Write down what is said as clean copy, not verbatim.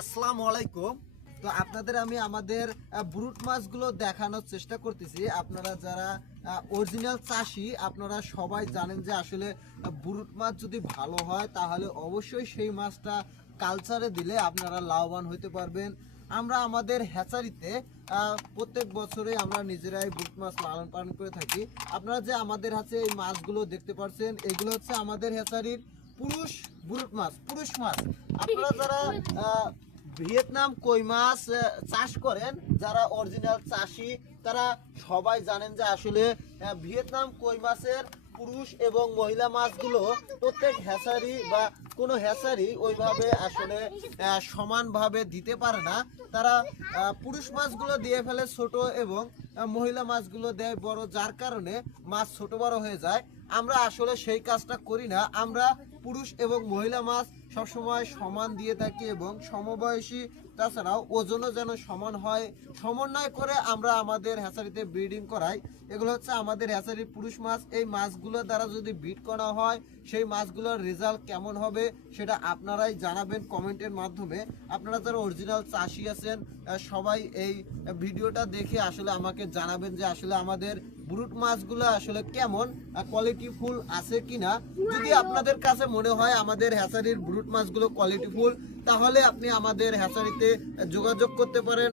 আসসালামু আলাইকুম। তো আপনাদের আমি আমাদের ব্রুট মাছগুলো দেখানোর চেষ্টা করতেছি। আপনারা যারা অরিজিনাল চাষি আপনারা সবাই জানেন যে আসলে ব্রুট মাছ যদি ভালো হয় তাহলে অবশ্যই সেই মাছটা কালচারে দিলে আপনারা লাভবান হতে পারবেন। আমরা আমাদের হ্যাচারিতে প্রত্যেক বছরে আমরা নিজেরাই ব্রুট মাছ লালন পালন করে থাকি। আপনারা যে আমাদের হাতে এই মাছগুলো দেখতে পাচ্ছেন এগুলো হচ্ছে আমাদের হ্যাচারির পুরুষ ব্রুট মাছ, পুরুষ মাছ। আপনারা যারা ভিয়েতনাম কই মাছ চাষ করেন, যারা অরিজিনাল চাষি তারা সবাই জানেন যে আসলে ভিয়েতনাম কই মাছের পুরুষ এবং মহিলা মাছগুলো প্রত্যেক হ্যাচারি বা কোনো হ্যাচারি ওইভাবে আসলে সমানভাবে দিতে পারে না। তারা পুরুষ মাছগুলো দিয়ে ফেলে ছোট এবং মহিলা মাছগুলো দেয় বড়, যার কারণে মাছ ছোট বড় হয়ে যায়। আমরা আসলে সেই কাজটা করি না। আমরা পুরুষ এবং মহিলা মাছ সবসময় সমান দিয়ে থাকি এবং সমবয়সী, তাছাড়াও ওজনও যেন সমান হয়, সমন্বয় করে আমরা আমাদের হ্যাচারিতে ব্রিডিং করাই। এগুলো হচ্ছে আমাদের হ্যাচারির পুরুষ মাছ। এই মাছগুলোর দ্বারা যদি ব্রিড করা হয় সেই মাছগুলোর রেজাল্ট কেমন হবে সেটা আপনারাই জানাবেন কমেন্টের মাধ্যমে। আপনারা যারা অরিজিনাল চাষি আছেন সবাই এই ভিডিওটা দেখে আসলে আমাকে জানাবেন যে আসলে আমাদের ব্রুট মাছগুলো আসলে কেমন, কোয়ালিটিফুল আছে কিনা। যদি আপনাদের কাছে মনে হয় আমাদের হ্যাচারির ব্রুট মাছগুলো কোয়ালিটিফুল, তাহলে আপনি আমাদের হ্যাচারিতে যোগাযোগ করতে পারেন।